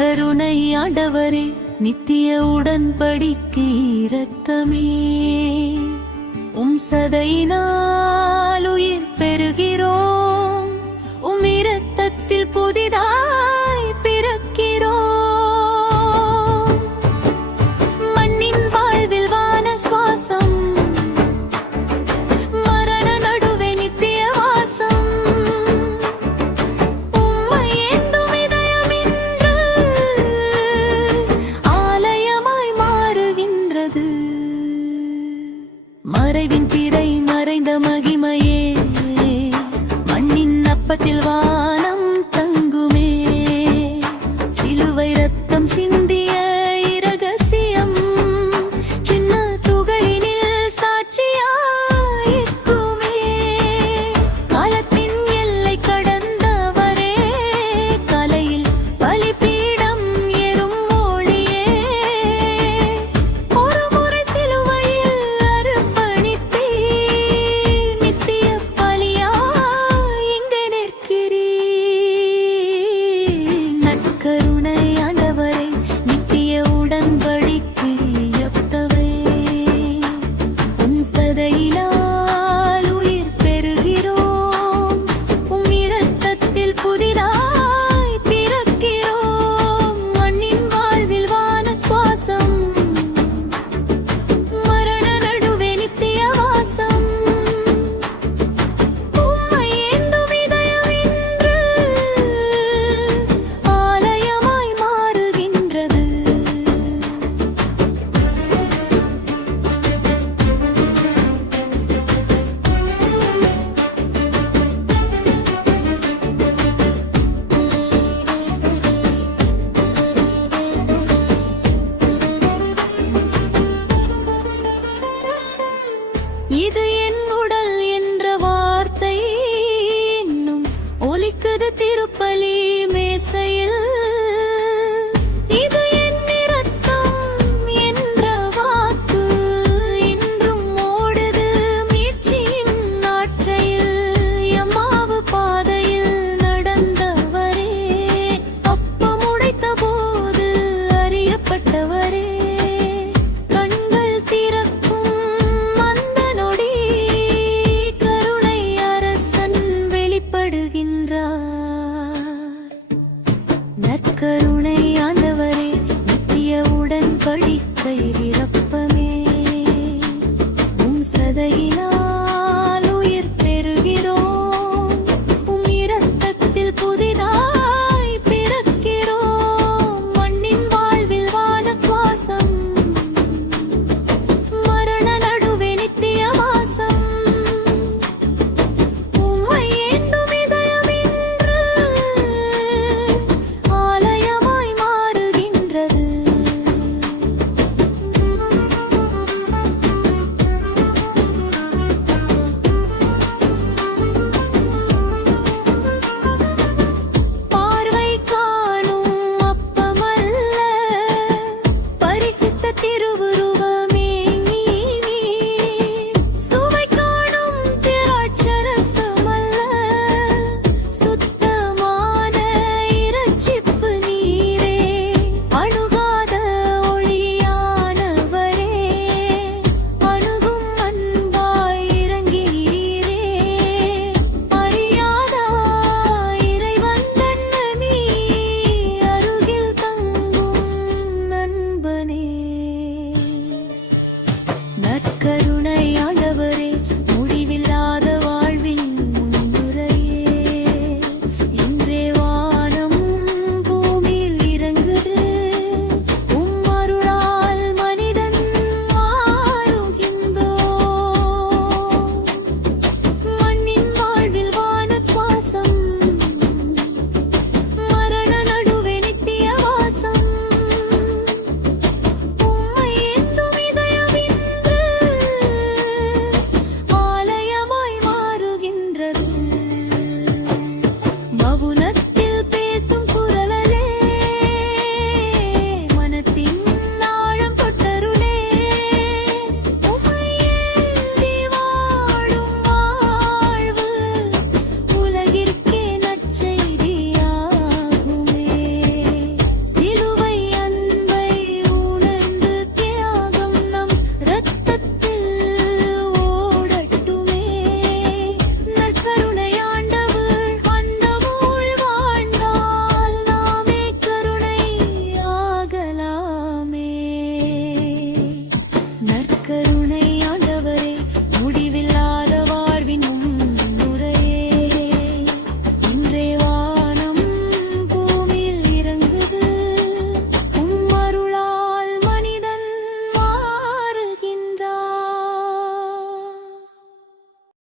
நற்கருணை ஆண்டவரே, நித்திய உடன்படிக்கை இரத்தமே, சதையினால் உயிர் பெறுகிறோம், இரத்தத்தில் புதிதாய் பிறக்கிறோம். மண்ணின் வாழ்வில் வான சுவாசம், மரண நடுவே நித்திய வாசம். உம்மை ஏந்தும் இதயம் இன்று ஆலயமாய் மாறுகின்றது. மறைவின் திரை மறைந்த மகிமையே, மண்ணின் அப்பத்தில் வானம் தங்குமே. சிலுவை ரத்தம் சிந்திய இரகசியம், சின்ன துகளினில் சாட்சியாயிருக்குமே. காலத்தின் எல்லை கடந்தவரே, கலையில் பலிபீடம் ஏறும் ஒளியே. ஒரு முறை சிலுவையில் அர்ப்பணித்தீர், நித்திய பலியாய் இங்கு நிற்கிறீர். நற்கருணை ஆண்டவரே, நித்திய உடன்படிக்கை இரத்தமே, சதையினால் உயிர் பெறுகிறோம், இரத்தத்தில் புதிதாய் பிறக்கிறோம். மண்ணின் வாழ்வில் வான சுவாசம், மரண நடுவே நித்திய வாசம். உம்மை ஏந்தும் இதயம் இன்று ஆலயமாய் மாறுகின்றது. இது என்